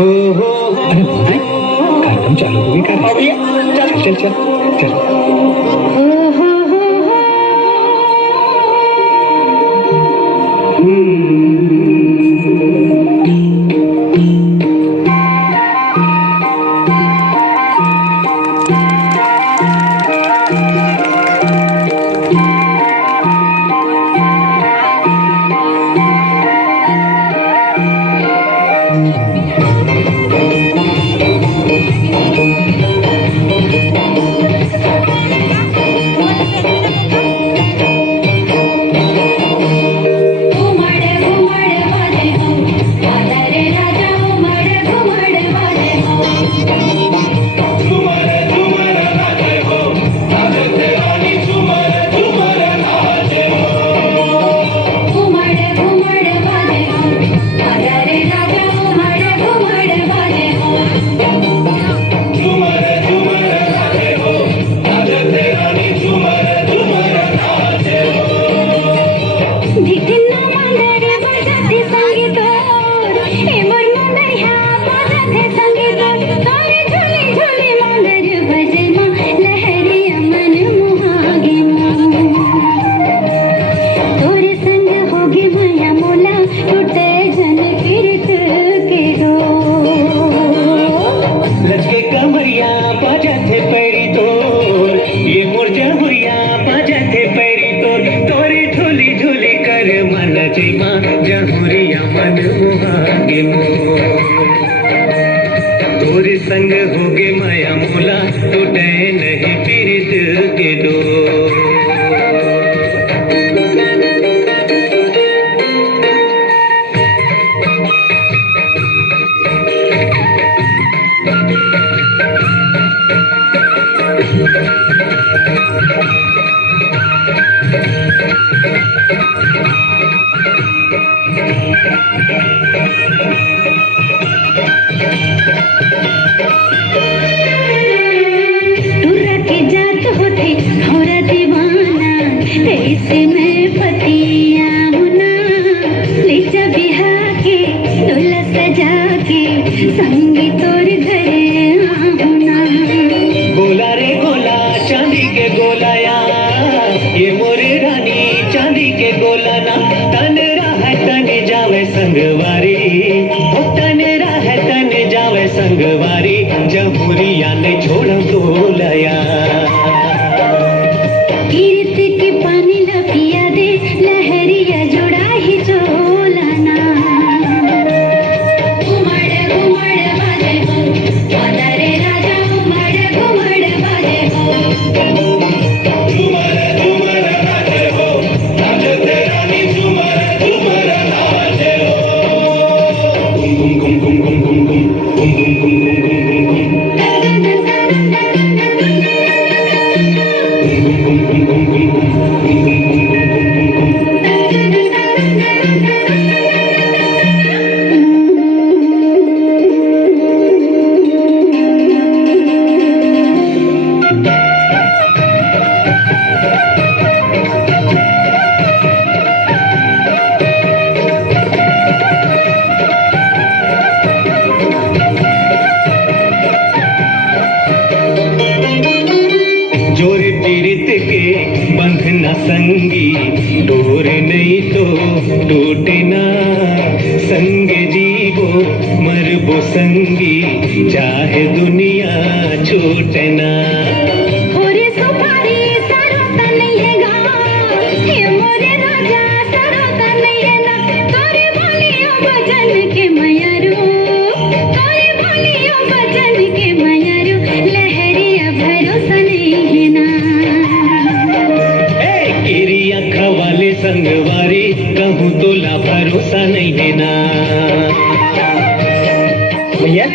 अरे कार्यक्रम चालू हुई कर चल चल चल चल। तोरे संग होगे माया मोला टूटे नहीं पीरित के डोर। ऐसे में पतिया होना ले जा बिहा के डोला सजा के संगीत और घरे होना। गोला रे गोला चांदी के गोलाया ये मोरे रानी चांदी के गोला ना तन राह तन जावे संगवारी तन राह तन जावे संगवारी जमुरिया ने छोड़ गोलाया। लहरिया जोड़ा ही चोलाना घुमड़ घुमड़ बाजे हो वादरे राजा घुमड़ घुमड़ बाजे हो झूमर झूमर नाचे हो नाचते रानी झूमर झूमर नाचे हो घुम घुम घुम घुम घुम घुम घुम घुम घुम घुम जोर पीड़ित के बंधना संगी डोर नहीं तो टूटे ना संग जीवो मरबो संगी चाहे दुनिया छूटे ना। संगवारी कहूँ तो ला भरोसा नहीं है ना। भैया